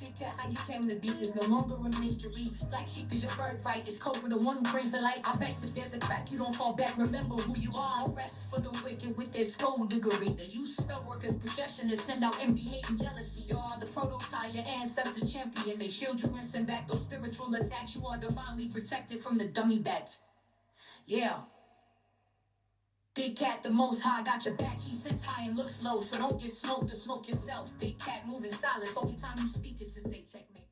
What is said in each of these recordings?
How you came to be is no longer a mystery. Black sheep is your birthright. It's code for the one who brings the light. I bet if there's a crack, you don't fall back. Remember who you are. No rest for the wicked with their skullduggery. The use spell workers' projection to send out envy, hate, and jealousy. You are the prototype, your ancestors champion. They shield you and send back those spiritual attacks. You are divinely protected from the dummy bats. Yeah. Big cat, the most high, got your back. He sits high and looks low, so don't get smoked or smoke yourself. Big cat, move in silence. Only time you speak is to say checkmate.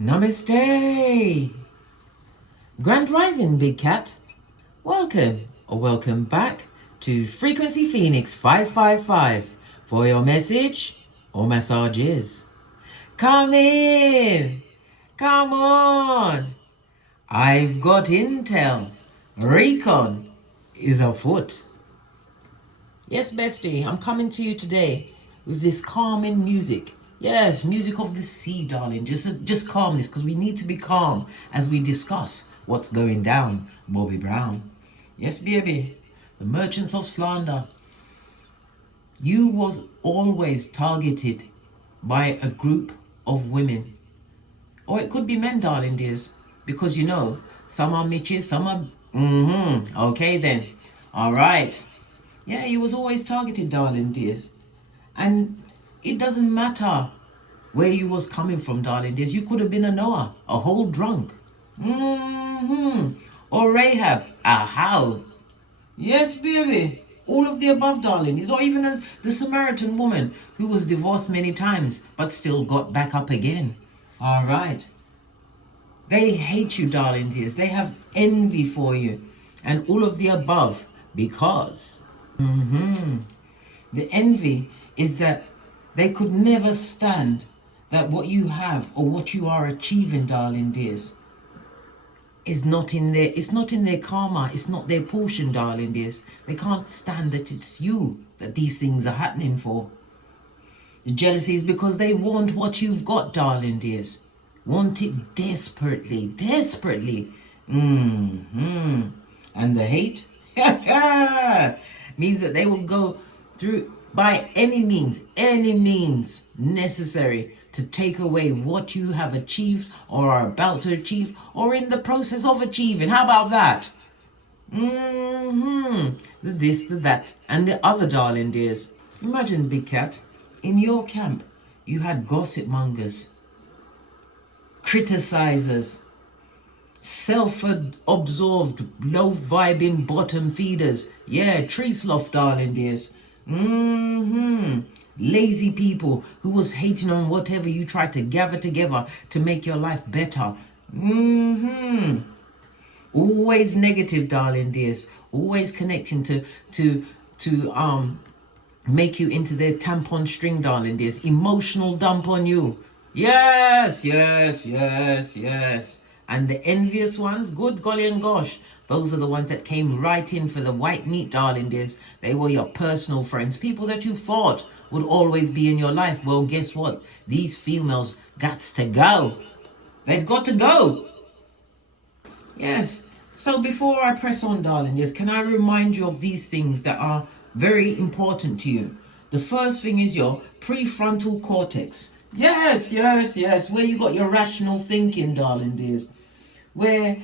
Namaste. Grand Rising, Big Cat. Welcome or welcome back to Frequency Phoenix 555 for your message or massages. Come in. Come on. I've got intel. Recon is afoot. Yes, bestie, I'm coming to you today with this calming music. Yes, music of the sea, darling. Just calmness, because we need to be calm as we discuss what's going down, Bobby Brown. Yes, baby, the merchants of slander. You was always targeted by a group of women. Or it could be men, darling dears. Because you know, some are Mitches, some are... Okay then. Alright. Yeah, you was always targeted, darling dears. And it doesn't matter where you was coming from, darling dears. You could have been a Noah, a whole drunk. Or Rahab, a how. Yes, baby. All of the above, darling. Or even as the Samaritan woman who was divorced many times, but still got back up again. Alright. They hate you, darling dears. They have envy for you. And all of the above. Because the envy is that they could never stand that what you have or what you are achieving, darling dears, is not in their, it's not in their karma. It's not their portion, darling dears. They can't stand that it's you that these things are happening for. The jealousy is because they want what you've got, darling dears. Want it desperately, desperately. And the hate means that they will go through by any means necessary to take away what you have achieved or are about to achieve or in the process of achieving. How about that? The this, the that, and the other, darling dears. Imagine, Big Cat, in your camp, you had gossip mongers, criticizers, self-absorbed, low-vibing bottom feeders. Yeah, tree sloth, darling dears. Lazy people who was hating on whatever you tried to gather together to make your life better. Always negative, darling dears. Always connecting to make you into their tampon string, darling dears. Emotional dump on you. Yes. And the envious ones, good golly and gosh, those are the ones that came right in for the white meat, darling dears. They were your personal friends, people that you thought would always be in your life. Well, guess what? These females got to go. They've got to go. Yes. So before I press on, darling dears, can I remind you of these things that are very important to you? The first thing is your prefrontal cortex. Yes, where you got your rational thinking, darling dears. Where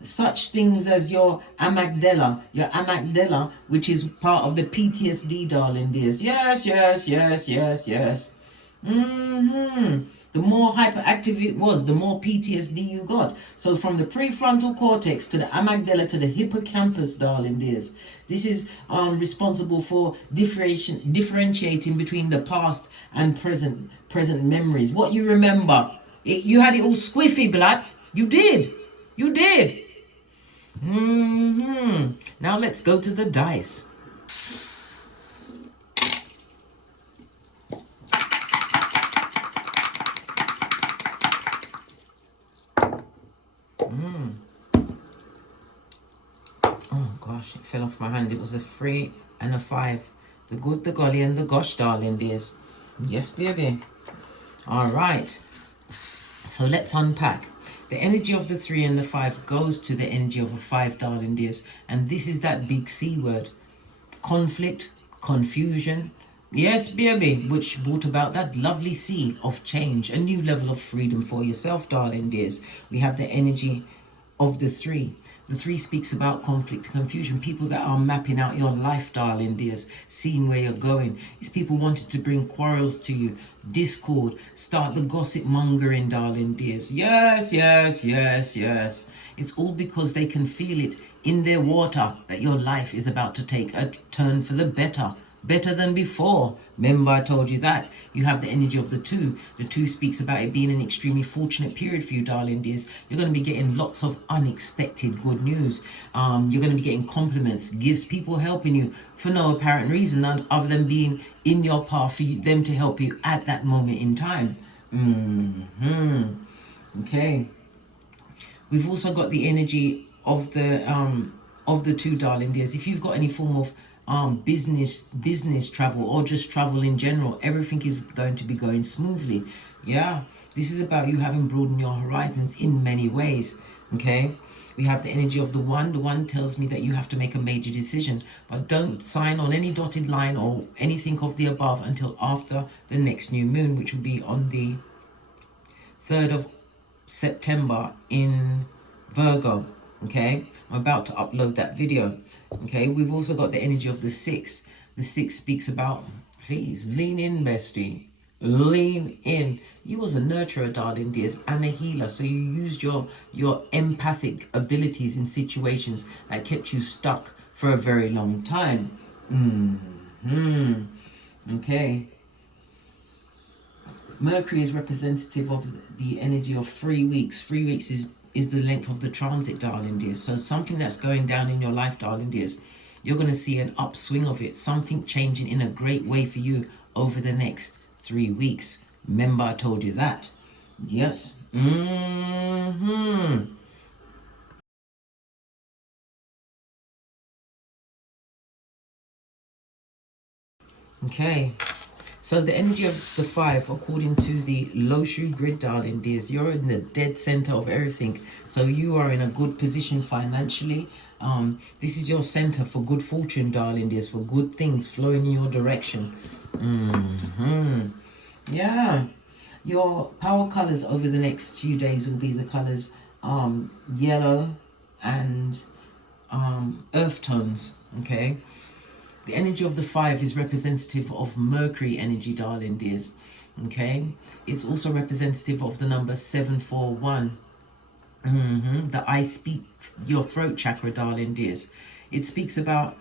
such things as your amygdala, which is part of the PTSD, darling dears. Yes. The more hyperactive it was, the more PTSD you got. So from the prefrontal cortex to the amygdala to the hippocampus, darling dears. This is responsible for differentiating between the past and present memories. What you remember, you had it all squiffy, blood. You did. Now let's go to the dice. Oh gosh, it fell off my hand. It was a 3 and a 5. The good, the golly, and the gosh, darling dears. Yes, baby. All right. So let's unpack. The energy of the 3 and the 5 goes to the energy of a 5, darling dears. And this is that big C word. Conflict, confusion. Yes, baby, which brought about that lovely sea of change, a new level of freedom for yourself, darling dears. We have the energy of the three. The three speaks about conflict and confusion. People that are mapping out your life, darling dears, seeing where you're going. It's people wanting to bring quarrels to you, discord, start the gossip mongering, darling dears. Yes, yes, yes, yes. It's all because they can feel it in their water that your life is about to take a turn for the better than before. Remember, I told you that. You have the energy of the two. The two speaks about it being an extremely fortunate period for you, darling dears. You're going to be getting lots of unexpected good news. You're going to be getting compliments, gifts, people helping you for no apparent reason, none other than being in your path for them to help you at that moment in time. Okay. We've also got the energy of the two, darling dears. If you've got any form of business travel or just travel in general, everything is going to be going smoothly. Yeah, this is about you having broadened your horizons in many ways. Okay, we have the energy of the one. The one tells me that you have to make a major decision, but don't sign on any dotted line or anything of the above until after the next new moon, which will be on the 3rd of September in Virgo. Okay, I'm about to upload that video. Okay, we've also got the energy of the 6. The 6 speaks about, please lean in, bestie, lean in. You was a nurturer, darling dears, and a healer, so you used your empathic abilities in situations that kept you stuck for a very long time. Okay, Mercury is representative of the energy of 3 weeks. 3 weeks is the length of the transit, darling dears. So something that's going down in your life, darling dears, you're going to see an upswing of it. Something changing in a great way for you over the next 3 weeks. Remember, I told you that. Yes. Okay. So the energy of the 5, according to the Loshu grid, darling dears, you're in the dead center of everything. So you are in a good position financially. This is your center for good fortune, darling dears, for good things flowing in your direction. Yeah. Your power colors over the next few days will be the colors yellow and earth tones. Okay. The energy of the 5 is representative of Mercury energy, darling dears. Okay, it's also representative of the number 741. The I speak your throat chakra, darling dears. It speaks about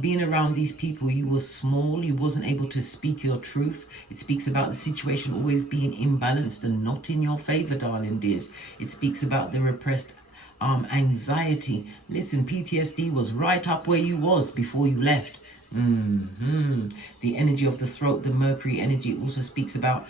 being around these people. You were small, you wasn't able to speak your truth. It speaks about the situation always being imbalanced and not in your favor, darling dears. It speaks about the repressed anxiety. Listen, PTSD was right up where you was before you left. The energy of the throat, the Mercury energy, also speaks about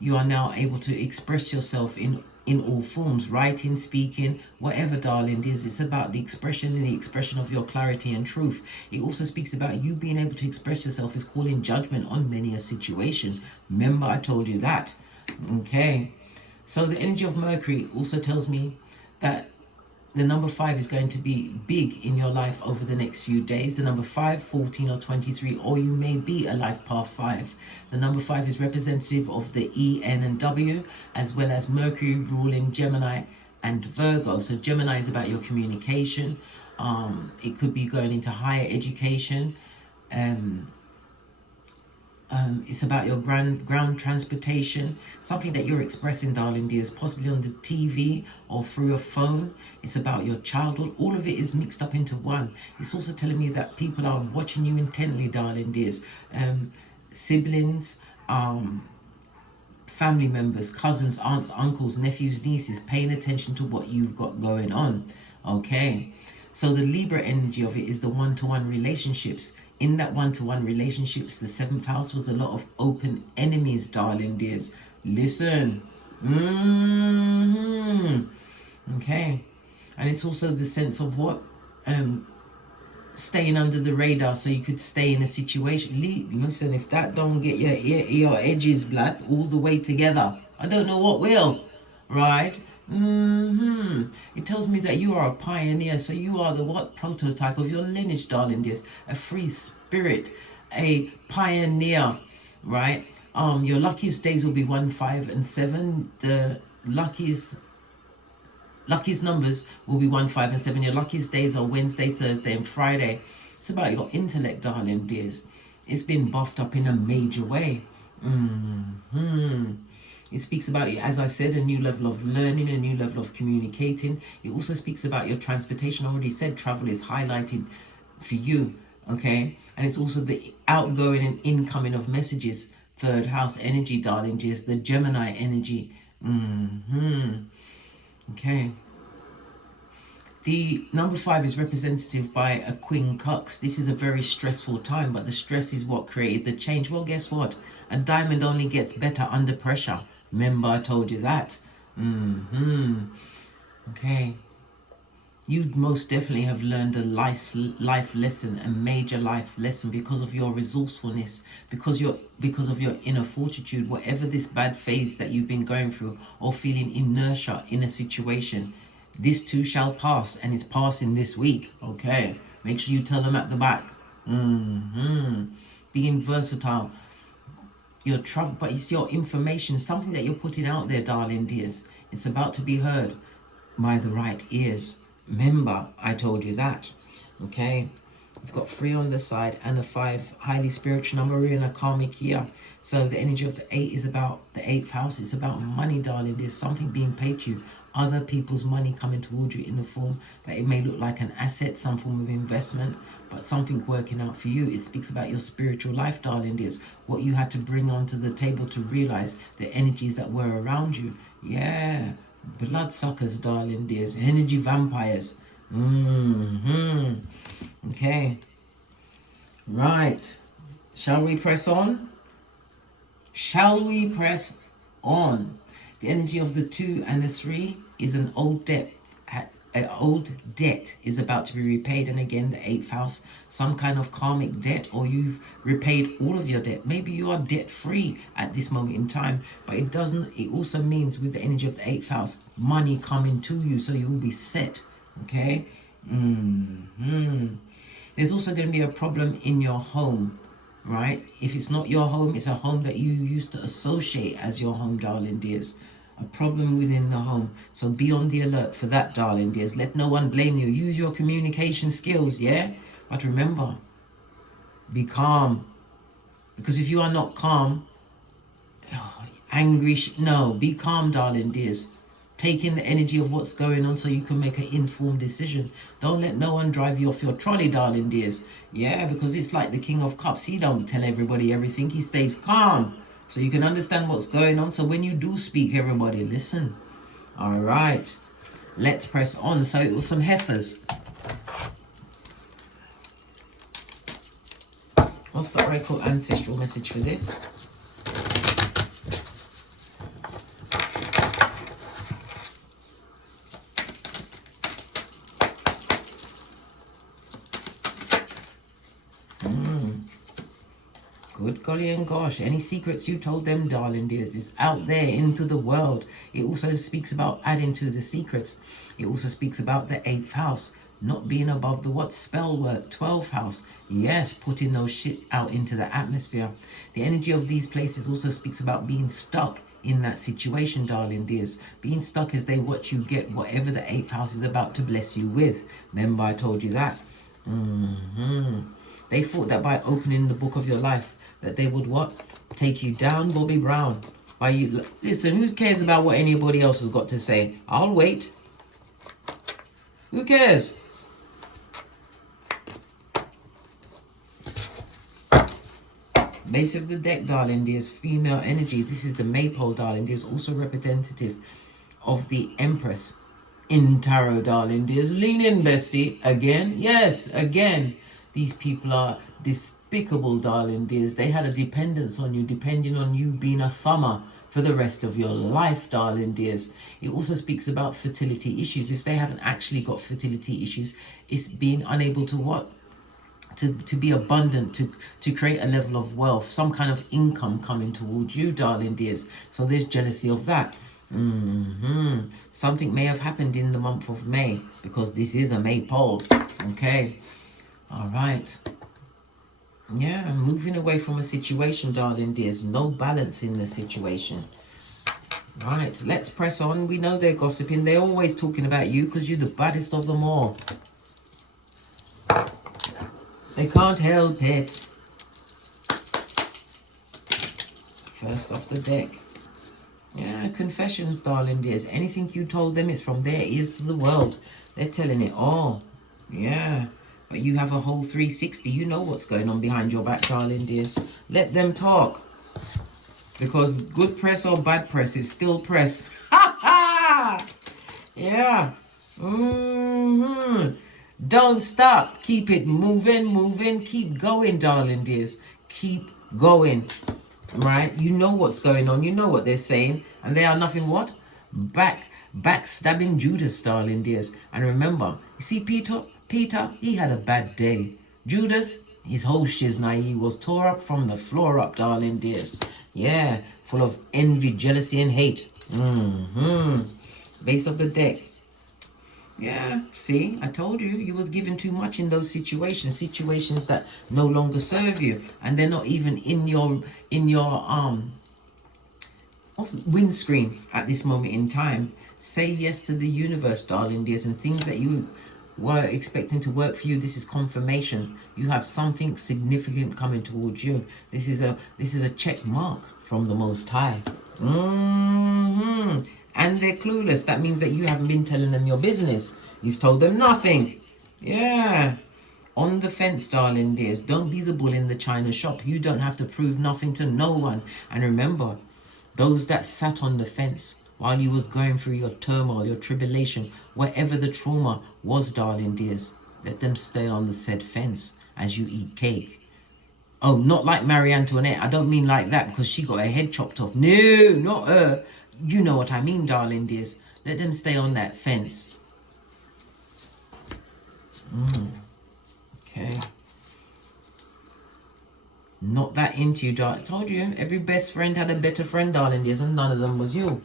you are now able to express yourself in all forms, writing, speaking, whatever, darling dears. It's about the expression and the expression of your clarity and truth. It also speaks about you being able to express yourself is calling judgment on many a situation. Remember, I told you that. Okay, so the energy of Mercury also tells me that the number 5 is going to be big in your life over the next few days. The number 5, 14 or 23, or you may be a life path 5. The number 5 is representative of the E, N and W, as well as Mercury ruling Gemini and Virgo. So Gemini is about your communication. It could be going into higher education. It's about your ground transportation, something that you're expressing, darling dears, possibly on the TV or through a phone. It's about your childhood. All of it is mixed up into one. It's also telling me that people are watching you intently, darling dears. Siblings, family members, cousins, aunts, uncles, nephews, nieces, paying attention to what you've got going on. Okay, so the Libra energy of it is the one-to-one relationships. In that one-to-one relationships, the 7th house was a lot of open enemies, darling dears. Listen. Okay. And it's also the sense of what? Staying under the radar so you could stay in a situation. Listen, if that don't get your edges blood all the way together, I don't know what will. Right? It tells me that you are a pioneer, so you are the what? Prototype of your lineage, darling dears. A free spirit, a pioneer, right? Your luckiest days will be 1, 5, and 7. The luckiest numbers will be 1, 5, and 7. Your luckiest days are Wednesday, Thursday, and Friday. It's about your intellect, darling dears. It's been buffed up in a major way. It speaks about, as I said, a new level of learning, a new level of communicating. It also speaks about your transportation. I already said travel is highlighted for you, okay? And it's also the outgoing and incoming of messages. Third house energy, darling dears, the Gemini energy. Okay. The number 5 is representative by a Queen Cucks. This is a very stressful time, but the stress is what created the change. Well, guess what? A diamond only gets better under pressure. Remember, I told you that. Okay. You most definitely have learned a life lesson, a major life lesson, because of your resourcefulness, because of your inner fortitude. Whatever this bad phase that you've been going through, or feeling inertia in a situation, this too shall pass, and it's passing this week. Okay, make sure you tell them at the back. Being versatile, your travel, but it's your information, something that you're putting out there, darling dears. It's about to be heard by the right ears. Remember, I told you that. Okay, we've got 3 on the side and a 5, highly spiritual number. We're in a karmic year, so the energy of the 8 is about the 8th house. It's about money, darling. There's something being paid to you, other people's money coming towards you in the form that it may look like an asset, some form of investment, but something working out for you. It speaks about your spiritual life, darling dears, what you had to bring onto the table to realize the energies that were around you. Yeah, bloodsuckers, darling dears, energy vampires. Okay, right, shall we press on? Shall we press on? The energy of the 2 and the 3 is an old debt. An old debt is about to be repaid. And again, the 8th house, some kind of karmic debt, or you've repaid all of your debt. Maybe you are debt free at this moment in time, but it also means, with the energy of the 8th house, money coming to you, so you will be set. Okay. There's also going to be a problem in your home, right? If it's not your home, it's a home that you used to associate as your home, darling dears. A problem within the home, so be on the alert for that, darling dears. Let no one blame you. Use your communication skills, yeah? But remember, be calm, because if you are not calm, angry, no, be calm, darling dears. Take in the energy of what's going on so you can make an informed decision. Don't let no one drive you off your trolley, darling dears. Yeah, because it's like the King of Cups. He don't tell everybody everything. He stays calm, so you can understand what's going on. So when you do speak, everybody listen. All right, let's press on. So it was some heifers. What's the oracle ancestral message for this? Good golly and gosh, any secrets you told them, darling dears, is out there into the world. It also speaks about adding to the secrets. It also speaks about the 8th house, not being above the what? Spell work. 12th house, yes, putting those shit out into the atmosphere. The energy of these places also speaks about being stuck in that situation, darling dears. Being stuck as they watch you get whatever the 8th house is about to bless you with. Remember, I told you that. They thought that by opening the book of your life, that they would what? Take you down, Bobby Brown. By you, listen, who cares about what anybody else has got to say? I'll wait. Who cares? Base of the deck, darling dears, female energy. This is the maypole, darling dears, also representative of the Empress in tarot, darling dears. Lean in, bestie. Again, yes, again. These people are despicable, darling dears. They had a dependence on you, depending on you being a thumber for the rest of your life, darling dears. It also speaks about fertility issues. If they haven't actually got fertility issues, it's being unable to what? To be abundant, to create a level of wealth, some kind of income coming towards you, darling dears. So there's jealousy of that. Something may have happened in the month of May, because this is a maypole. Okay. All right. Yeah, moving away from a situation, darling. There's no balance in the situation. Right, let's press on. We know they're gossiping. They're always talking about you because you're the baddest of them all. They can't help it. First off the deck. Yeah, confessions, darling dears. Anything you told them is from their ears to the world. They're telling it all. Yeah. But you have a whole 360. You know what's going on behind your back, darling dears. Let them talk. Because good press or bad press is still press. Ha ha! Yeah. Don't stop. Keep it moving. Keep going, darling dears. Keep going. Right? You know what's going on. You know what they're saying. And they are nothing what? Backstabbing Judas, darling dears. And remember, you see Peter, he had a bad day. Judas, his whole shiznai was tore up from the floor up, darling dears. Yeah, full of envy, jealousy, and hate. Base of the deck. Yeah, see, I told you, you was given too much in those situations that no longer serve you, and they're not even in your windscreen at this moment in time. Say yes to the universe, darling dears, and things that you were expecting to work for you. This is confirmation. You have something significant coming towards you. This is a check mark from the Most High. And they're clueless. That means that you haven't been telling them your business. You've told them nothing. Yeah. On the fence, darling dears. Don't be the bull in the china shop. You don't have to prove nothing to no one. And remember, those that sat on the fence while you was going through your turmoil, your tribulation, whatever the trauma was, darling dears, let them stay on the said fence as you eat cake. Oh, not like Marie Antoinette. I don't mean like that because she got her head chopped off. No, not her. You know what I mean, darling dears. Let them stay on that fence. Okay. Not that into you, darling. I told you, every best friend had a better friend, darling dears, and none of them was you.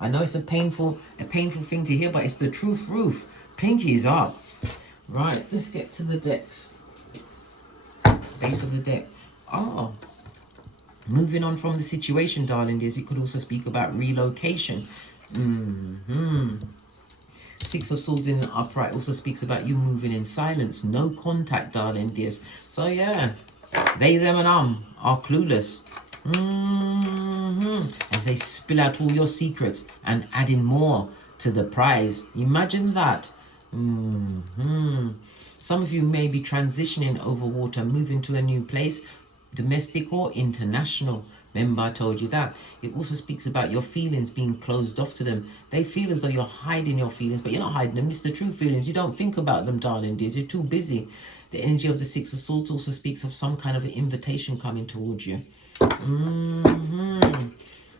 I know it's a painful thing to hear, but it's the truth, Ruth. Pinky's up. Right, let's get to the decks. Base of the deck. Oh. Moving on from the situation, darling dears, it could also speak about relocation. Six of Swords in the upright also speaks about you moving in silence. No contact, darling dears. So yeah, they, them, and are clueless. As they spill out all your secrets and adding more to the prize. Imagine that. Some of you may be transitioning over water, moving to a new place, domestic or international. Remember, I told you that. It also speaks about your feelings being closed off to them. They feel as though you're hiding your feelings, but you're not hiding them. It's the true feelings. You don't think about them, darling dears. You're too busy. The energy of the Six of Swords also speaks of some kind of an invitation coming towards you.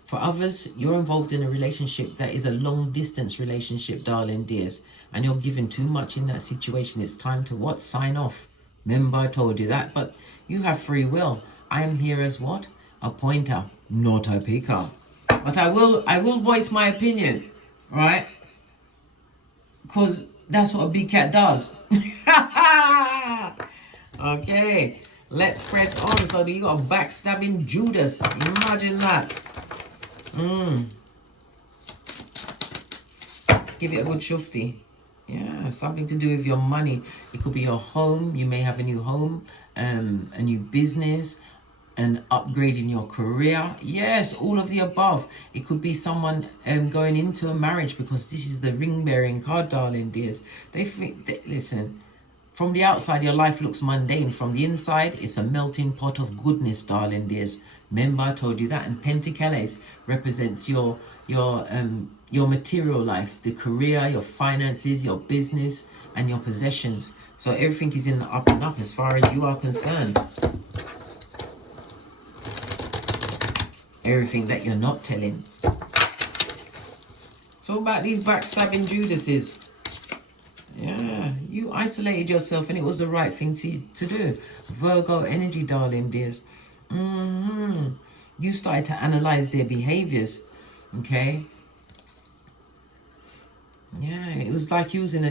For others, you're involved in a relationship that is a long distance relationship, darling dears, and you're given too much in that situation. It's time to what? Sign off. Remember, I told you that, but you have free will. I am here as what? A pointer, not a picker. But I will voice my opinion, right? Because that's what a big cat does. Okay, let's press on. So you got a backstabbing Judas. Imagine that. Let's give it a good shufti. Yeah, something to do with your money. It could be your home. You may have a new home, a new business, and upgrading your career. Yes, all of the above. It could be someone going into a marriage, because this is the ring bearing card, darling dears. They think, listen, from the outside your life looks mundane. From the inside, it's a melting pot of goodness, darling dears. Remember, I told you that. And Pentacles represents your material life, the career, your finances, your business, and your possessions. So everything is in the up and up as far as you are concerned. Everything that you're not telling. So about these backstabbing Judases. Yeah, you isolated yourself and it was the right thing to do. Virgo energy, darling dears. You started to analyze their behaviors. Okay. Yeah, it was like he was in a.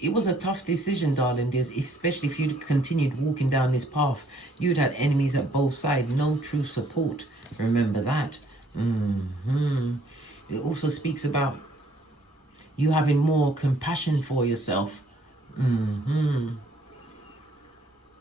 it was a tough decision, darling dears, especially if you'd continued walking down this path. You'd had enemies at both sides, no true support. Remember that. It also speaks about you having more compassion for yourself.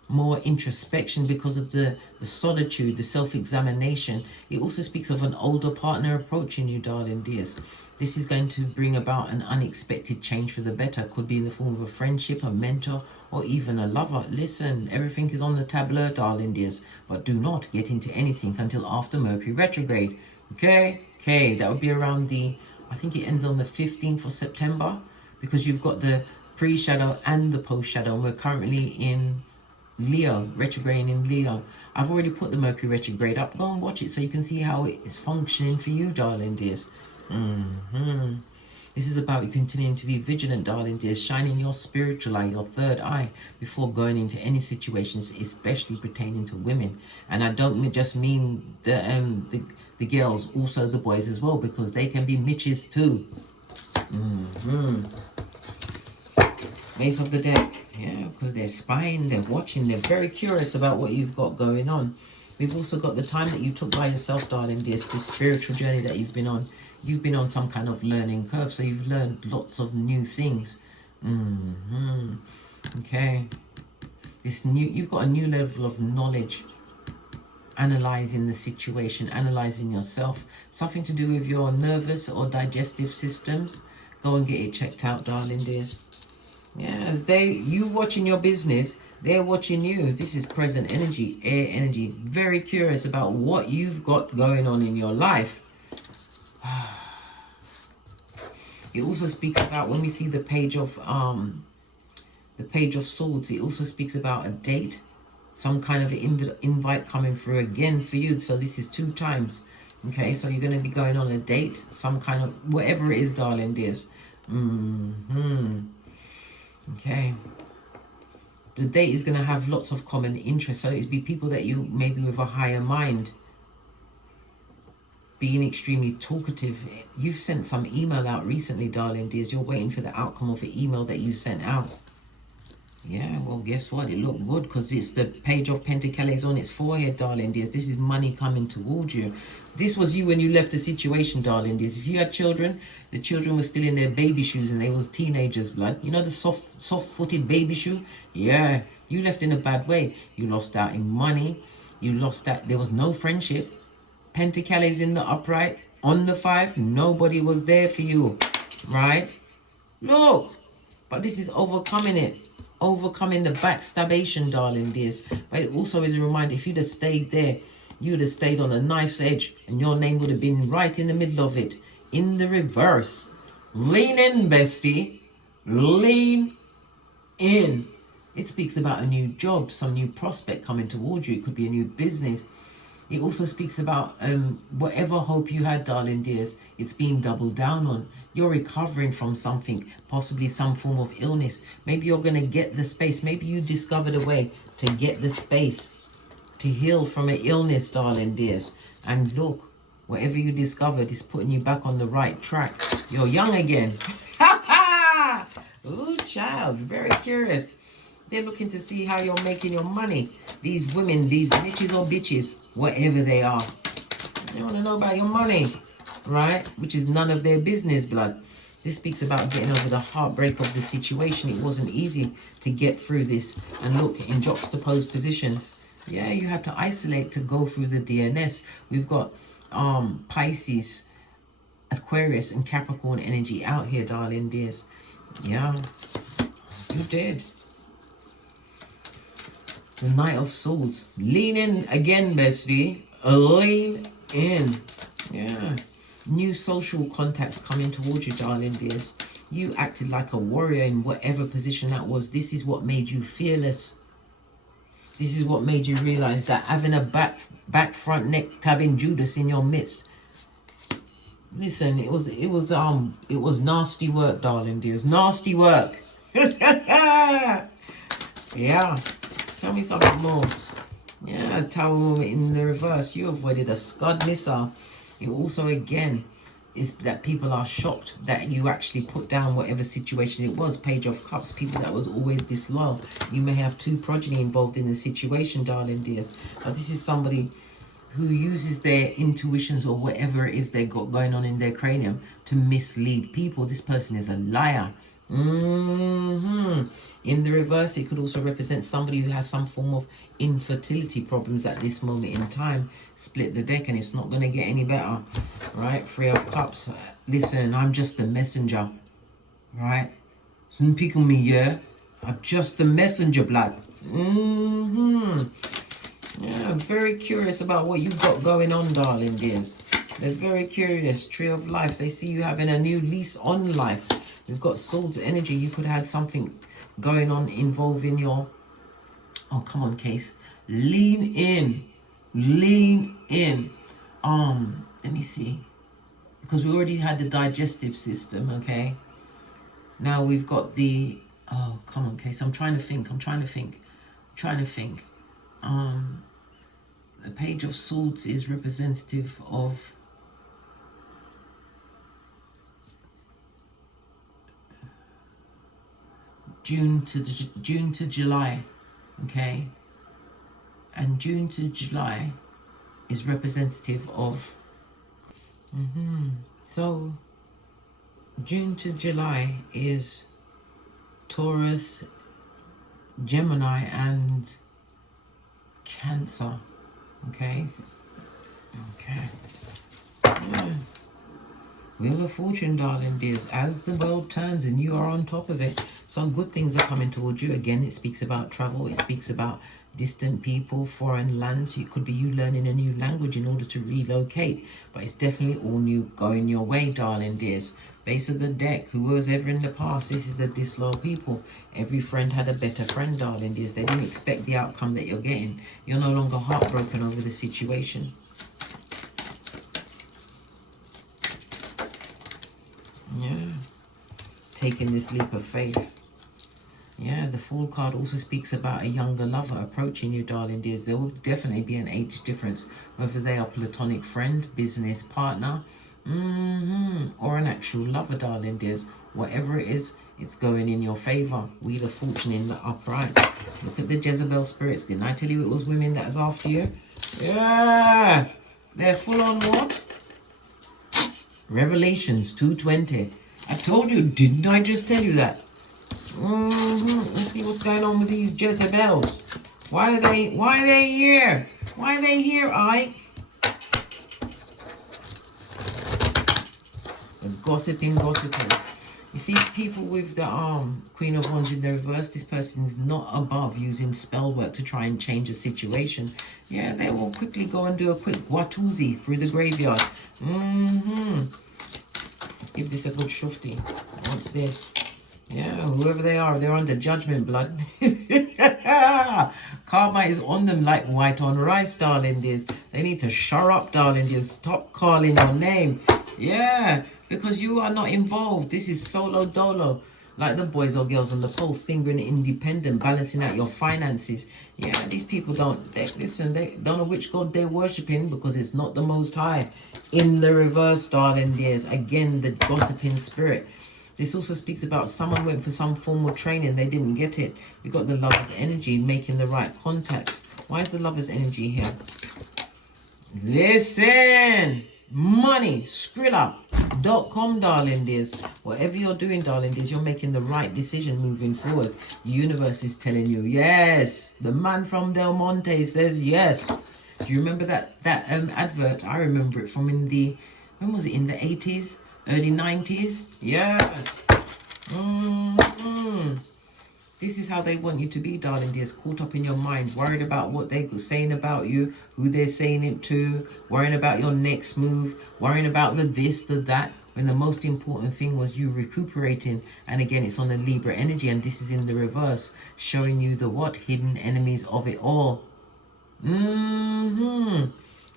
More introspection because of the solitude, the self-examination. It also speaks of an older partner approaching you, darling dears. This is going to bring about an unexpected change for the better. Could be in the form of a friendship, a mentor, or even a lover. Listen, everything is on the tableau, darling dears, but do not get into anything until after Mercury retrograde. Okay, that would be around I think it ends on the 15th of September, because you've got the pre-shadow and the post-shadow, and we're currently in Leo, retrograde in Leo. I've already put the Mercury retrograde up. Go and watch it so you can see how it is functioning for you, darling dears. This is about you continuing to be vigilant, darling dears, shining your spiritual eye, your third eye, before going into any situations, especially pertaining to women. And I don't just mean the girls, also the boys as well, because they can be Mitches too. Mace of the deck. Yeah, because they're spying, they're watching, they're very curious about what you've got going on. We've also got the time that you took by yourself, darling dears, this spiritual journey that you've been on. You've been on some kind of learning curve, so you've learned lots of new things. Okay. You've got a new level of knowledge, analyzing the situation, analyzing yourself. Something to do with your nervous or digestive systems. Go and get it checked out, darling dears. Yes, you watching your business, they're watching you. This is present energy, air energy. Very curious about what you've got going on in your life. It also speaks about, when we see the page of swords, it also speaks about a date, some kind of invite coming through again for you. So this is 2 times. Okay, so you're going to be going on a date, some kind of, whatever it is, darling dears. Okay. The date is going to have lots of common interests. So it'd be people that you, maybe with a higher mind, being extremely talkative. You've sent some email out recently, darling dears. You're waiting for the outcome of the email that you sent out. Yeah, well, guess what? It looked good because it's the page of Pentacles on its forehead, darling dears. This is money coming towards you. This was you when you left the situation, darling dears. If you had children, the children were still in their baby shoes and they was teenagers, blood. You know the soft-footed baby shoe? Yeah, you left in a bad way. You lost out in money. You lost that. There was no friendship. Pentacles in the upright. On the 5, nobody was there for you, right? Look, but this is overcoming it. Overcoming the backstabbation, darling dears. But it also is a reminder, if you'd have stayed there, you'd have stayed on a knife's edge and your name would have been right in the middle of it. In the reverse. Lean in, bestie. Lean in. It speaks about a new job, some new prospect coming towards you. It could be a new business. It also speaks about whatever hope you had, darling dears, it's being doubled down on. You're recovering from something, possibly some form of illness. Maybe you're going to get the space. Maybe you discovered a way to get the space to heal from an illness, darling dears. And look, whatever you discovered is putting you back on the right track. You're young again. Ooh, child, very curious. They're looking to see how you're making your money. These women, these bitches or bitches, whatever they are, they want to know about your money, right? Which is none of their business, blood. This speaks about getting over the heartbreak of the situation. It wasn't easy to get through this. And look, in juxtaposed positions, yeah, you had to isolate to go through the DNS. We've got Pisces, Aquarius, and Capricorn energy out here, darling dears. Yeah, you did. The Knight of Swords. Lean in again, bestie. Lean in. Yeah. New social contacts coming towards you, darling dears. You acted like a warrior in whatever position that was. This is what made you fearless. This is what made you realize that having a back front neck tabbing Judas in your midst. Listen, it was nasty work, darling dears. Nasty work. Yeah. Tell me something more. Yeah, Tower moment in the reverse. You avoided a Scud missile. You also, again, is that people are shocked that you actually put down whatever situation it was. Page of Cups, people that was always disloyal. You may have two progeny involved in the situation, darling dears. But this is somebody who uses their intuitions or whatever it is they got going on in their cranium to mislead people. This person is a liar. In the reverse, it could also represent somebody who has some form of infertility problems at this moment in time. Split the deck and it's not going to get any better, right? Three of Cups. Listen, I'm just the messenger, right? Some people me, yeah? I'm just the messenger, blood. Yeah, I'm very curious about what you've got going on, darling dears. They're very curious. Tree of Life. They see you having a new lease on life. We've got Swords energy. You could have had something going on involving your... Oh, come on, Case. Lean in. Lean in. Let me see. Because we already had the digestive system, okay? Now we've got the... Oh, come on, Case. I'm trying to think. The Page of Swords is representative of June to July, okay? And June to July is representative of so June to July is Taurus, Gemini, and Cancer. Okay. Yeah. Wheel of Fortune, darling dears. As the world turns and you are on top of it, some good things are coming towards you. Again, it speaks about travel. It speaks about distant people, foreign lands. It could be you learning a new language in order to relocate. But it's definitely all new going your way, darling dears. Base of the deck, who was ever in the past, this is the disloyal people. Every friend had a better friend, darling dears. They didn't expect the outcome that you're getting. You're no longer heartbroken over the situation. Yeah. Taking this leap of faith. Yeah, the Fool card also speaks about a younger lover approaching you, darling dears. There will definitely be an age difference, whether they are platonic friend, business partner, or an actual lover, darling dears. Whatever it is, it's going in your favor. Wheel of Fortune in the upright. Look at the Jezebel spirits. Didn't I tell you it was women that was after you? Yeah, they're full on what? Revelations 2:20. I told you, didn't I just tell you that? Let's see what's going on with these Jezebels. Why are they here? Why are they here, Ike? The gossiping. You see, people with the Queen of Wands in the reverse, this person is not above using spell work to try and change a situation. Yeah, they will quickly go and do a quick watuzi through the graveyard. Let's give this a good shufti. What's this? Yeah, whoever they are, they're under judgment, blood. Karma is on them like white on rice, darling dears. They need to shut up, darling dears. Stop calling your name. Yeah, because you are not involved. This is solo dolo. Like the boys or girls on the pole, singing independent, balancing out your finances. Yeah, these people they don't know which God they're worshipping because it's not the Most High. In the reverse, darling dears, again, the gossiping spirit. This also speaks about someone went for some form of training, they didn't get it. We got the Lover's energy, making the right contacts. Why is the Lover's energy here? Listen! Money, Skrilla.com, darling dears. Whatever you're doing, darling dears, you're making the right decision moving forward. The universe is telling you, yes. The man from Del Monte says yes. Do you remember that advert? I remember it from when was it, in the 80s? Early 90s? Yes. This is how they want you to be, darling dears. Caught up in your mind, worried about what they're saying about you, who they're saying it to, worrying about your next move, worrying about the this, the that, when the most important thing was you recuperating. And again, it's on the Libra energy, and this is in the reverse, showing you the what? Hidden enemies of it all.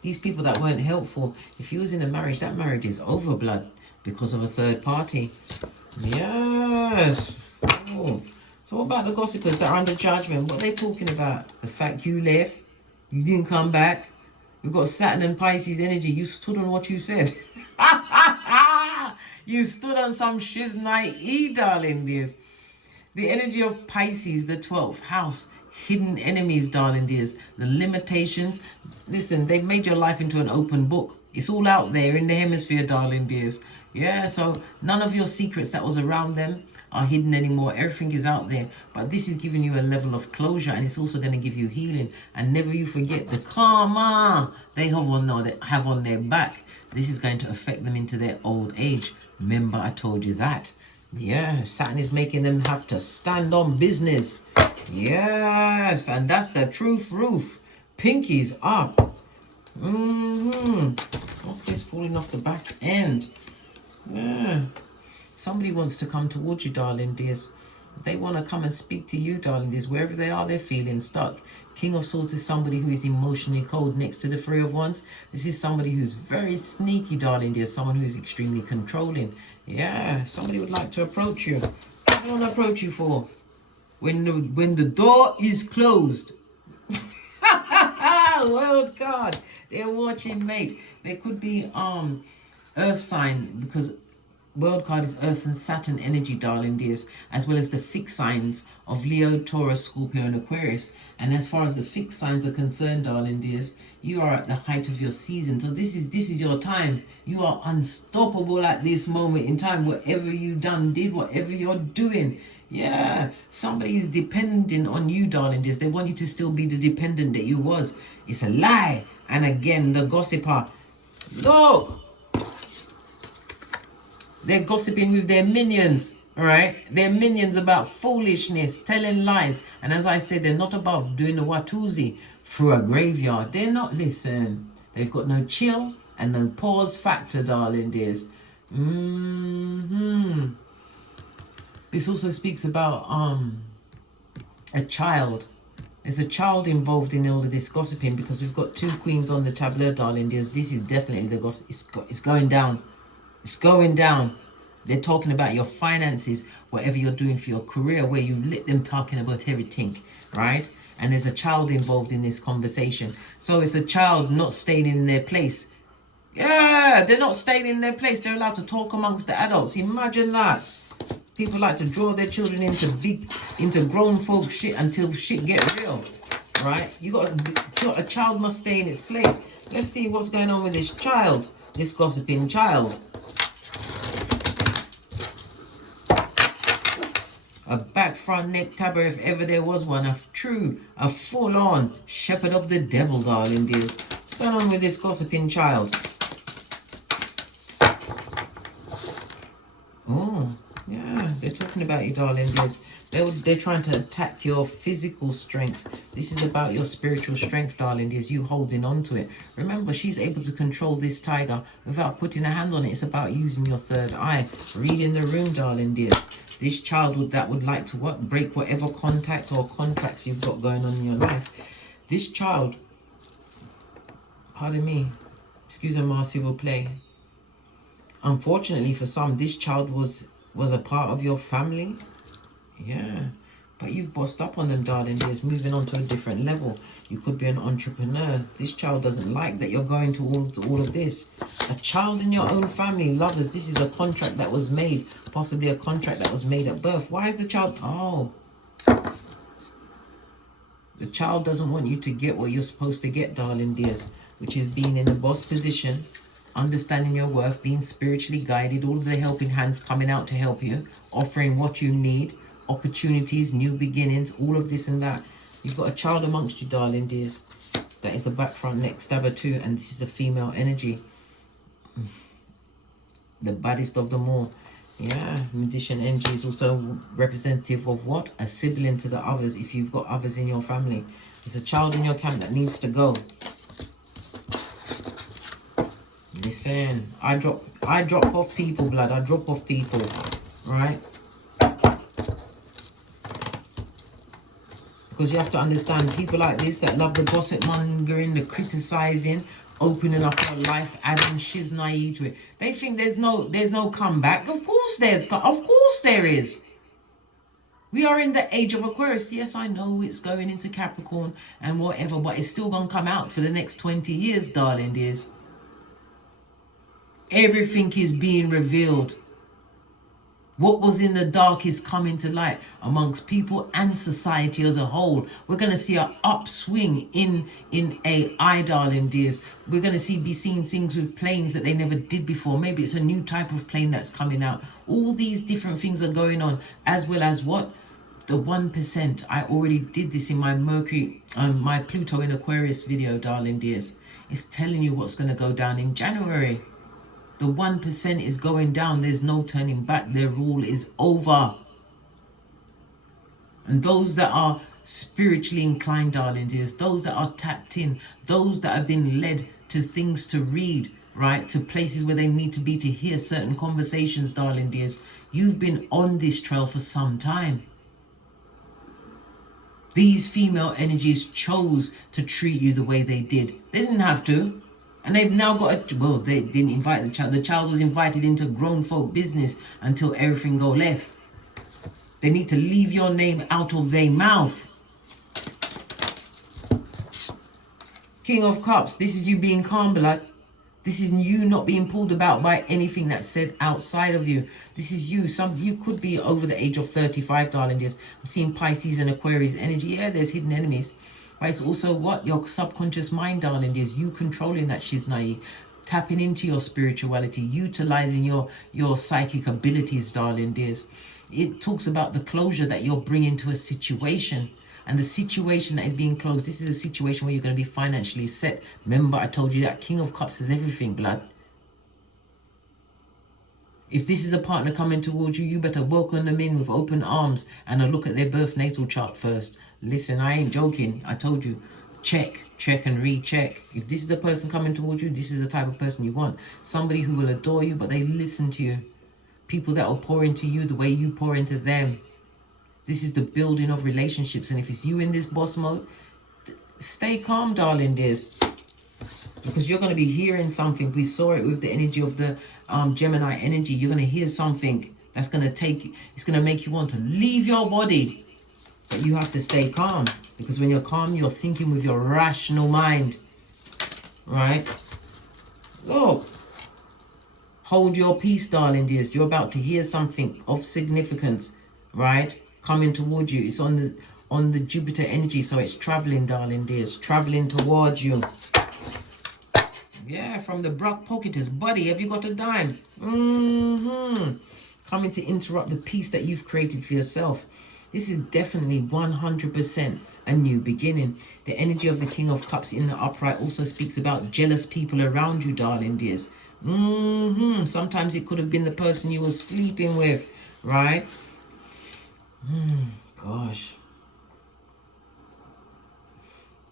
These people that weren't helpful, if you was in a marriage, that marriage is over, blood, because of a third party. Yes. Oh. So what about the gossipers that are under judgment? What are they talking about? The fact you left, you didn't come back. We've got Saturn and Pisces energy. You stood on what you said. You stood on some shiznai, darling dears. The energy of Pisces, the 12th house, hidden enemies, darling dears, the limitations. Listen, they've made your life into an open book. It's all out there in the hemisphere, darling dears. Yeah, so none of your secrets that was around them are hidden anymore. Everything is out there. But this is giving you a level of closure, and it's also going to give you healing. And never you forget the karma they have on their back. This is going to affect them into their old age. Remember, I told you that. Yeah, Saturn is making them have to stand on business. Yes, and that's the truth roof. Pinkies up. What's this falling off the back end? Yeah. Somebody wants to come towards you, darling dears. They want to come and speak to you, darling dears. Wherever they are, they're feeling stuck. King of Swords is somebody who is emotionally cold next to the Three of Wands. This is somebody who's very sneaky, darling dears. Someone who is extremely controlling. Yeah, somebody would like to approach you. What do they want to approach you for? When the door is closed. World card. They're watching, mate. There could be earth sign, because world card is earth and Saturn energy, darling dears, as well as the fixed signs of Leo, Taurus, Scorpio and Aquarius. And as far as the fixed signs are concerned, darling dears, you are at the height of your season. So this is your time. You are unstoppable at this moment in time. Whatever you did, whatever you're doing. Yeah, somebody is depending on you, darling dears. They want you to still be the dependent that you was. It's a lie. And again, the gossiper. Look, they're gossiping with their minions. All right, they're minions about foolishness, telling lies. And as I said, they're not above doing the watusi through a graveyard. They're not, listen, they've got no chill and no pause factor, darling dears. This also speaks about a child. There's a child involved in all of this gossiping, because we've got two queens on the tableau, darling dears. This is definitely the gossip. It's going down. It's going down. They're talking about your finances, whatever you're doing for your career, where you let them talking about everything, right? And there's a child involved in this conversation. So it's a child not staying in their place. Yeah, they're not staying in their place. They're allowed to talk amongst the adults. Imagine that. People like to draw their children into grown folk shit until shit get real, right? A child must stay in its place. Let's see what's going on with this child, this gossiping child. A back, front, neck tabber, if ever there was one. A full-on shepherd of the devil, darling dears. What's going on with this gossiping child? Oh, yeah, they're talking about you, darling dears. They're trying to attack your physical strength. This is about your spiritual strength, darling dears. You holding on to it. Remember, she's able to control this tiger without putting a hand on it. It's about using your third eye. Reading the room, darling dears. This child would like to break whatever contact or contracts you've got going on in your life. This child, pardon me, excuse me, civil play. Unfortunately for some, this child was a part of your family. Yeah, but you've bossed up on them, darling dears, moving on to a different level. You could be an entrepreneur. This child doesn't like that you're going to all of this. A child in your own family, lovers, this is a contract that was made, possibly a contract that was made at birth. Why is the child, the child doesn't want you to get what you're supposed to get, darling dears, which is being in a boss position, understanding your worth, being spiritually guided, all of the helping hands coming out to help you, offering what you need, opportunities, new beginnings, all of this and that. You've got a child amongst you, darling dears. That is a back, front, neck stabber too, and this is a female energy. The baddest of them all. Yeah, magician energy is also representative of what? A sibling to the others, if you've got others in your family. There's a child in your camp that needs to go. Listen, I drop off people, blood. I drop off people, right? Because you have to understand, people like this that love the gossip mongering, the criticizing, opening up our life, adding shiznai to it. They think there's no comeback. Of course there is. We are in the age of Aquarius. Yes, I know it's going into Capricorn and whatever, but it's still gonna come out for the next 20 years, darling dears. Everything is being revealed. What was in the dark is coming to light amongst people and society as a whole. We're going to see an upswing in AI, darling dears. We're going to be seeing things with planes that they never did before. Maybe it's a new type of plane that's coming out. All these different things are going on, as well as what? The 1%. I already did this in my Mercury, my Pluto in Aquarius video, darling dears. It's telling you what's going to go down in January. The 1% is going down. There's no turning back. Their rule is over. And those that are spiritually inclined, darling dears, those that are tapped in, those that have been led to things to read, right, to places where they need to be to hear certain conversations, darling dears, you've been on this trail for some time. These female energies chose to treat you the way they did. They didn't have to. And they've now got well, they didn't invite the child. The child was invited into grown folk business until everything go left. They need to leave your name out of their mouth. King of Cups, this is you being calm, blood. This is you not being pulled about by anything that's said outside of you. This is you. You could be over the age of 35, darling dears. I'm seeing Pisces and Aquarius energy. Yeah, there's hidden enemies. But it's also what? Your subconscious mind, darling dears. You controlling that shiznai. Tapping into your spirituality. Utilizing your psychic abilities, darling dears. It talks about the closure that you're bringing to a situation. And the situation that is being closed, this is a situation where you're going to be financially set. Remember, I told you that King of Cups is everything, blood. If this is a partner coming towards you, you better welcome them in with open arms and a look at their birth natal chart first. Listen, I ain't joking. I told you, check and recheck. If this is the person coming towards you, this is the type of person you want. Somebody who will adore you, but they listen to you. People that will pour into you the way you pour into them. This is the building of relationships. And if it's you in this boss mode, stay calm, darling dears. Because you're going to be hearing something. We saw it with the energy of the Gemini energy. You're going to hear something that's going to it's going to make you want to leave your body. But you have to stay calm. Because when you're calm, you're thinking with your rational mind. Right? Look. Hold your peace, darling dears. You're about to hear something of significance. Right? Coming towards you. It's on the Jupiter energy. So it's traveling, darling dears. Traveling towards you. Yeah, from the Brock Pocketers. Buddy, have you got a dime? Coming to interrupt the peace that you've created for yourself. This is definitely 100% a new beginning. The energy of the King of Cups in the upright also speaks about jealous people around you, darling dears. Sometimes it could have been the person you were sleeping with, right? Gosh.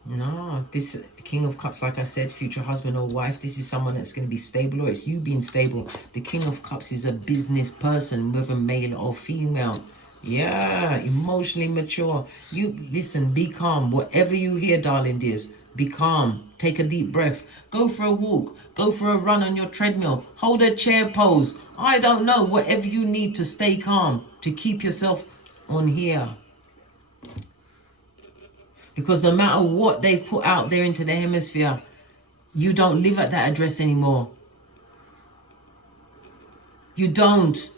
No, the King of Cups, like I said, future husband or wife, this is someone that's going to be stable, or it's you being stable. The King of Cups is a business person, whether male or female. Yeah, emotionally mature. You listen, be calm. Whatever you hear, darling dears, be calm. Take a deep breath. Go for a walk. Go for a run on your treadmill. Hold a chair pose. I don't know. Whatever you need to stay calm, to keep yourself on here. Because no matter what they've put out there into the hemisphere, you don't live at that address anymore. You don't.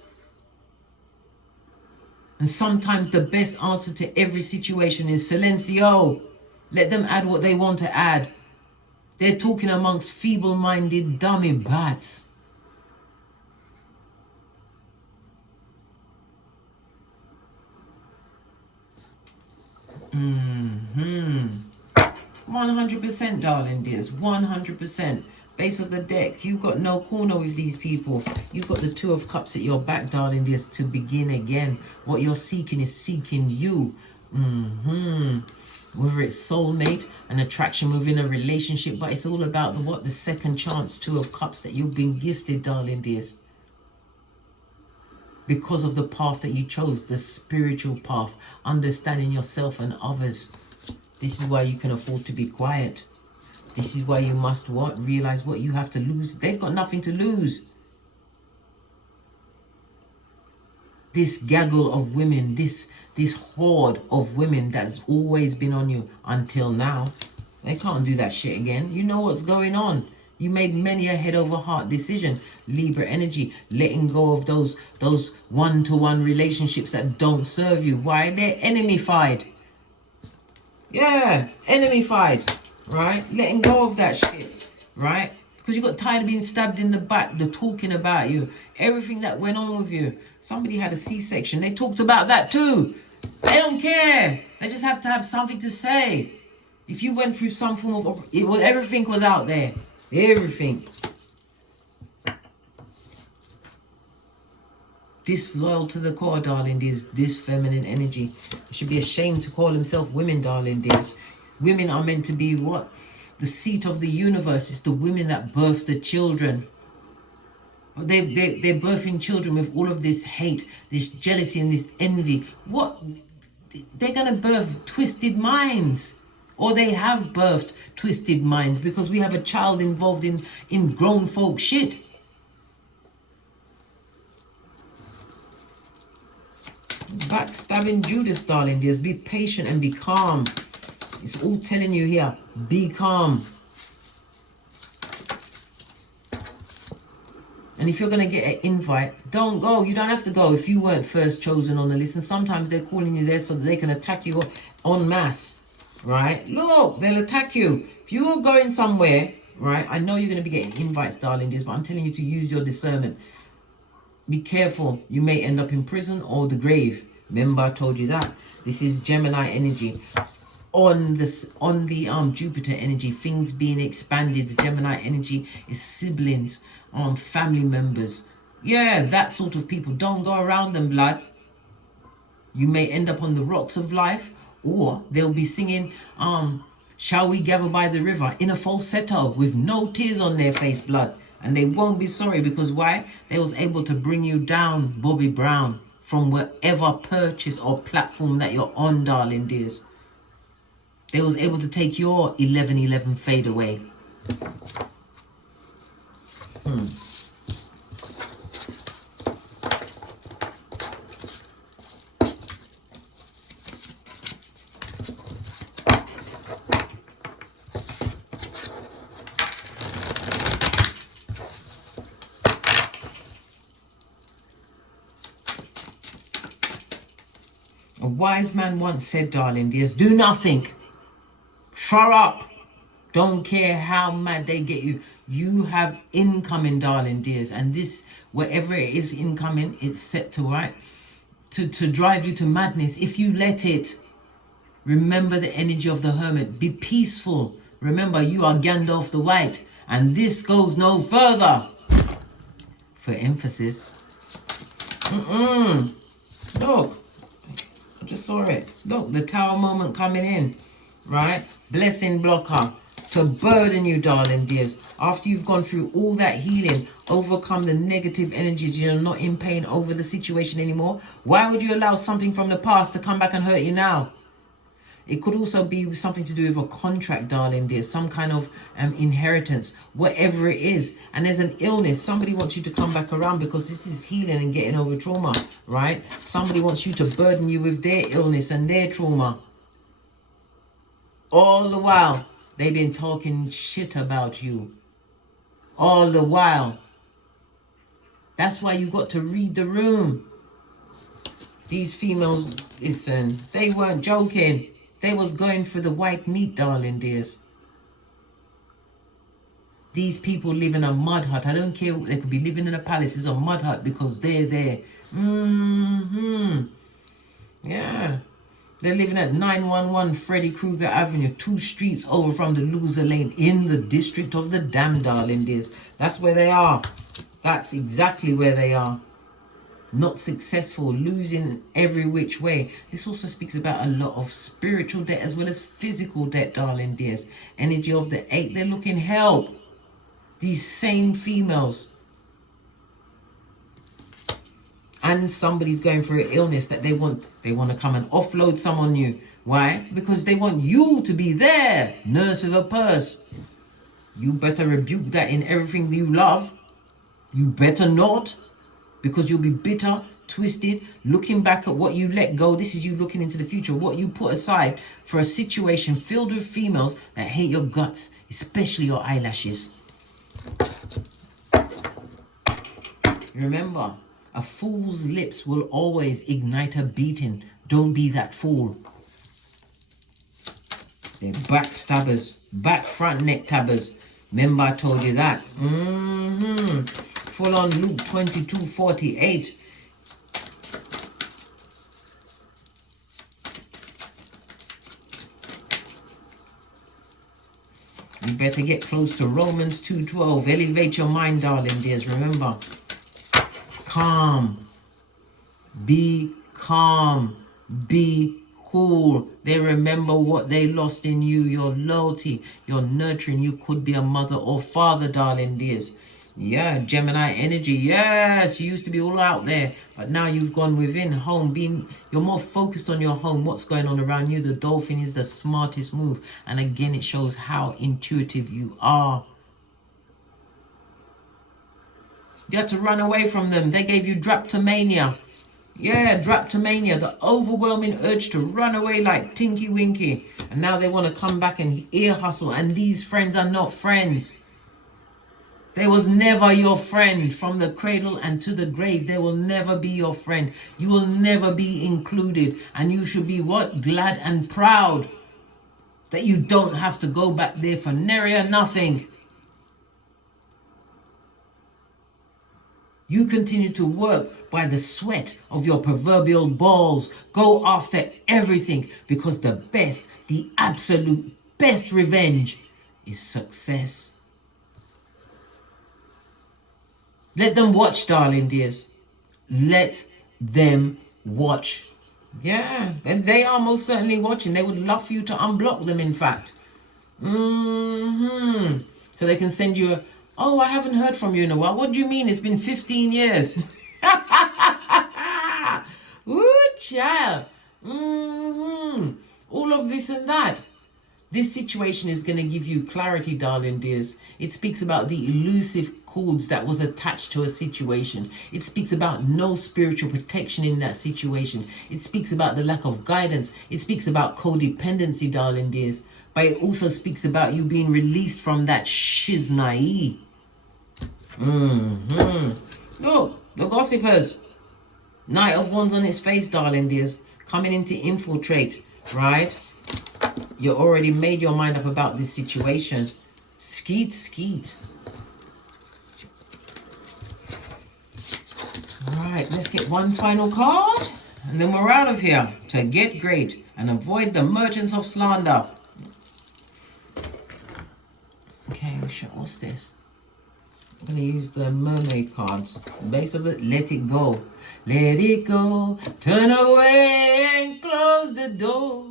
And sometimes the best answer to every situation is silencio. Let them add what they want to add. They're talking amongst feeble-minded dummy bats. Mm-hmm. 100%, darling dears. 100%. Base of the deck. You've got no corner with these people. You've got the Two of Cups at your back, darling dears, to begin again. What you're seeking is seeking you. Whether it's soulmate, an attraction within a relationship, but it's all about the second chance, Two of Cups that you've been gifted, darling dears. Because of the path that you chose, the spiritual path, understanding yourself and others. This is why you can afford to be quiet. This is why you must realize what you have to lose. They've got nothing to lose. This gaggle of women, this horde of women that's always been on you until now. They can't do that shit again. You know what's going on. You made many a head over heart decision. Libra energy, letting go of those one-to-one relationships that don't serve you. Why? They're enemy-fied. Yeah, enemy-fied, right? Letting go of that shit, right? Because you got tired of being stabbed in the back, the talking about you, everything that went on with you. Somebody had a C-section. They talked about that too. They don't care. They just have to have something to say. If you went through some form of, everything was out there. Everything. Disloyal to the core, darling dears. This feminine energy. You should be ashamed to call themselves women, darling dears. Women are meant to be what? The seat of the universe. It's the women that birth the children. They're birthing children with all of this hate, this jealousy and this envy. What? They're going to birth twisted minds. Or they have birthed twisted minds because we have a child involved in grown folk shit. Backstabbing Judas, darling dears. Be patient and be calm. It's all telling you here. Be calm. And if you're going to get an invite, don't go. You don't have to go if you weren't first chosen on the list. And sometimes they're calling you there so that they can attack you en masse. Right? Look, they'll attack you. If you're going somewhere, right? I know you're going to be getting invites, darling dears, but I'm telling you to use your discernment. Be careful. You may end up in prison or the grave. Remember, I told you that. This is Gemini energy. On the Jupiter energy, things being expanded. The Gemini energy is siblings, family members. Yeah, that sort of people. Don't go around them, blood. You may end up on the rocks of life. Or they'll be singing, Shall We Gather by the River in a falsetto with no tears on their face, blood. And they won't be sorry because why? They was able to bring you down, Bobby Brown, from whatever purchase or platform that you're on, darling dears. They was able to take your 1111 fade away. A wise man once said, darling dears, do nothing. Shut up. Don't care how mad they get you. You have incoming, darling dears. And this, whatever it is incoming, it's set to, right? To drive you to madness. If you let it, remember the energy of the hermit. Be peaceful. Remember, you are Gandalf the White. And this goes no further. For emphasis. Look. I just saw it. Look, the tower moment coming in. Right? Blessing blocker. To burden you, darling dears. After you've gone through all that healing, overcome the negative energies, you're not in pain over the situation anymore. Why would you allow something from the past to come back and hurt you now? It could also be something to do with a contract, darling dear, some kind of inheritance, whatever it is. And there's an illness. Somebody wants you to come back around because this is healing and getting over trauma, right? Somebody wants you to burden you with their illness and their trauma. All the while, they've been talking shit about you. All the while. That's why you got to read the room. These females, listen, they weren't joking. They was going for the white meat, darling dears. These people live in a mud hut. I don't care. They could be living in a palace. It's a mud hut because they're there. Yeah. They're living at 911 Freddy Krueger Avenue, 2 streets over from the loser lane in the district of the damn, darling dears. That's where they are. That's exactly where they are. Not successful, losing every which way. This also speaks about a lot of spiritual debt as well as physical debt, darling dears. Energy of the 8, they're looking help. These same females. And somebody's going through an illness that they want to come and offload some on you. Why? Because they want you to be there, nurse with a purse. You better rebuke that in everything you love. You better not. Because you'll be bitter, twisted, looking back at what you let go. This is you looking into the future. What you put aside for a situation filled with females that hate your guts, especially your eyelashes. Remember, a fool's lips will always ignite a beating. Don't be that fool. They're backstabbers, back front neck tabbers. Remember I told you that. Full on Luke 22:48. You better get close to Romans 2:12. Elevate your mind, darling dears. Remember, calm. Be calm. Be cool. They remember what they lost in you. Your loyalty, your nurturing. You could be a mother or father, darling dears. Yeah, Gemini energy. Yes, you used to be all out there, but now you've gone within home. You're more focused on your home, what's going on around you. The dolphin is the smartest move. And again, it shows how intuitive you are. You had to run away from them. They gave you drapetomania. Yeah, drapetomania, the overwhelming urge to run away like Tinky Winky. And now they want to come back and ear hustle. And these friends are not friends. They was never your friend. From the cradle and to the grave, they will never be your friend. You will never be included. And you should be what? Glad and proud that you don't have to go back there for nary or nothing. You continue to work by the sweat of your proverbial balls. Go after everything, because the best, the absolute best revenge is success. Let them watch, darling dears. Let them watch. Yeah, and they are most certainly watching. They would love for you to unblock them, in fact. So they can send you a, oh, I haven't heard from you in a while. What do you mean? It's been 15 years. Woo, child. All of this and that. This situation is going to give you clarity, darling dears. It speaks about the elusive cords that was attached to a situation. It speaks about no spiritual protection in that situation. It speaks about the lack of guidance. It speaks about codependency, darling dears. But it also speaks about you being released from that shiznai. Look, the gossipers. Knight of Wands on his face, darling dears. Coming in to infiltrate, right? You already made your mind up about this situation. Skeet, skeet. Alright, let's get one final card. And then we're out of here to get great and avoid the merchants of slander. Okay, what's this? I'm going to use the mermaid cards. Base of it, let it go. Let it go. Turn away and close the door.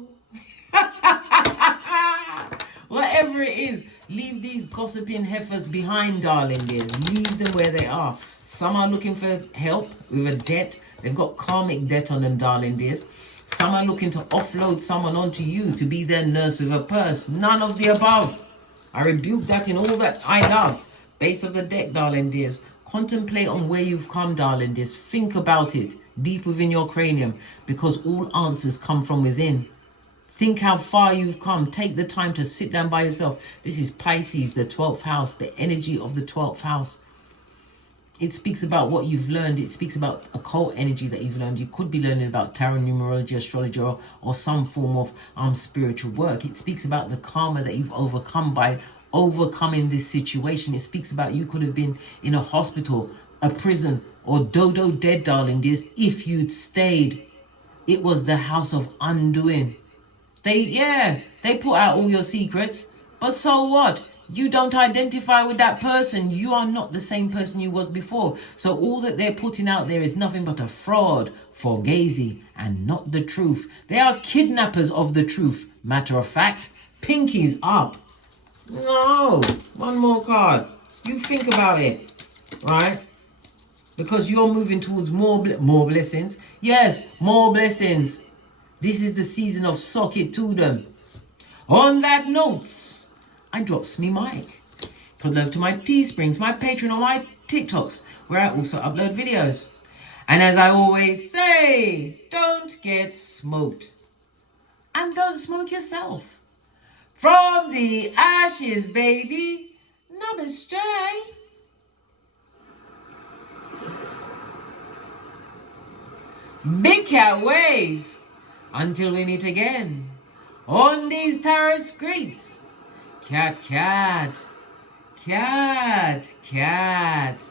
Whatever it is, leave these gossiping heifers behind, darling dears. Leave them where they are. Some are looking for help with a debt. They've got karmic debt on them, darling dears. Some are looking to offload someone onto you to be their nurse with a purse. None of the above. I rebuke that in all that I love. Base of the deck, darling dears. Contemplate on where you've come, darling dears. Think about it deep within your cranium, because all answers come from within. Think how far you've come. Take the time to sit down by yourself. This is Pisces, the 12th house, the energy of the 12th house. It speaks about what you've learned. It speaks about occult energy that you've learned. You could be learning about tarot, numerology, astrologer, or some form of spiritual work. It speaks about the karma that you've overcome by overcoming this situation. It speaks about you could have been in a hospital, a prison, or dodo dead, darling dears, if you'd stayed. It was the house of undoing. They put out all your secrets, but so what? You don't identify with that person. You are not the same person you was before. So all that they're putting out there is nothing but a fraud, fugazi, and not the truth. They are kidnappers of the truth. Matter of fact, pinkies up. No, one more card. You think about it, right? Because you're moving towards more blessings. Yes, more blessings. This is the season of sock it to them. On that note, I drops me mic. Put love to my Teesprings, my Patreon, or my TikToks, where I also upload videos. And as I always say, don't get smoked. And don't smoke yourself. From the ashes, baby. Namaste. Big cat wave. Until we meet again on these tarot streets. Cat, cat, cat, cat.